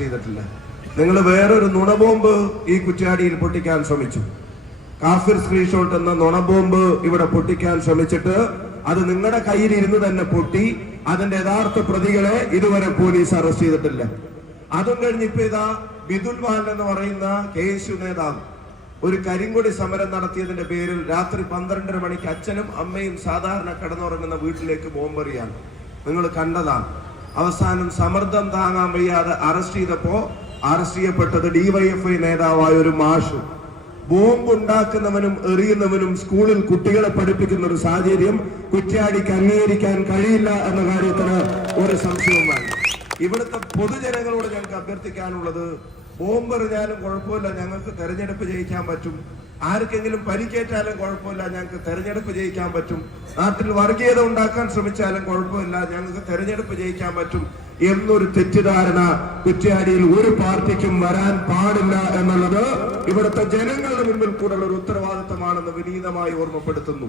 ചെയ്തിട്ടില്ല. നിങ്ങൾ വേറൊരു നുണബോംബ് ഈ കുറ്റ്യാടിയിൽ പൊട്ടിക്കാൻ ശ്രമിച്ചു. കാഫിർ സ്ക്രീൻഷോട്ട് എന്ന നുണബോംബ് ഇവിടെ പൊട്ടിക്കാൻ ശ്രമിച്ചിട്ട് അത് നിങ്ങളുടെ കയ്യിൽ ഇരുന്ന് തന്നെ പൊട്ടി. അതിന്റെ യഥാർത്ഥ പ്രതികളെ ഇതുവരെ പോലീസ് അറസ്റ്റ് ചെയ്തിട്ടില്ല. അതും കഴിഞ്ഞ് ഇപ്പൊ ഇതാ ബിദുൽ വാൻ എന്ന് പറയുന്ന KSU നേതാവ് ഒരു കരിങ്കൊടി സമരം നടത്തിയതിന്റെ പേരിൽ രാത്രി 12:30 മണിക്ക് അച്ഛനും അമ്മയും സാധാരണ കിടന്നുറങ്ങുന്ന വീട്ടിലേക്ക് ബോംബെറിയാണ്. നിങ്ങൾ കണ്ടതാണ്. അവസാനം സമ്മർദ്ദം താങ്ങാൻ വയ്യാതെ അറസ്റ്റ് ചെയ്തപ്പോ അറസ്റ്റ് ചെയ്യപ്പെട്ടത് DYFI നേതാവായ ഒരു മാഷ്. ബോംബ് ഉണ്ടാക്കുന്നവനും എറിയുന്നവനും സ്കൂളിൽ കുട്ടികളെ പഠിപ്പിക്കുന്ന ഒരു സാഹചര്യം കുറ്റ്യാടിക്ക് അംഗീകരിക്കാൻ കഴിയില്ല എന്ന കാര്യത്തിന് ഒരു സംശയവുമാണ്. ഇവിടുത്തെ പൊതുജനങ്ങളോട് ഞങ്ങൾക്ക് അഭ്യർത്ഥിക്കാനുള്ളത്, ബോംബെറിഞ്ഞാലും കുഴപ്പമില്ല, ഞങ്ങൾക്ക് തെരഞ്ഞെടുപ്പ് ജയിക്കാൻ പറ്റും. ആർക്കെങ്കിലും പരിക്കേറ്റാലും കുഴപ്പമില്ല, ഞങ്ങൾക്ക് തെരഞ്ഞെടുപ്പ് ജയിക്കാൻ പറ്റും. നാട്ടിൽ വർഗീയത ഉണ്ടാക്കാൻ ശ്രമിച്ചാലും കുഴപ്പമില്ല, ഞങ്ങൾക്ക് തെരഞ്ഞെടുപ്പ് ജയിക്കാൻ പറ്റും എന്നൊരു തെറ്റിദ്ധാരണ കുറ്റ്യാടിയിൽ ഒരു പാർട്ടിക്കും വരാൻ പാടില്ല എന്നുള്ളത് ഇവിടുത്തെ ജനങ്ങളുടെ മുമ്പിൽ കൂടെയുള്ള ഒരു ഉത്തരവാദിത്തമാണെന്ന് വിനീതമായി ഓർമ്മപ്പെടുത്തുന്നു.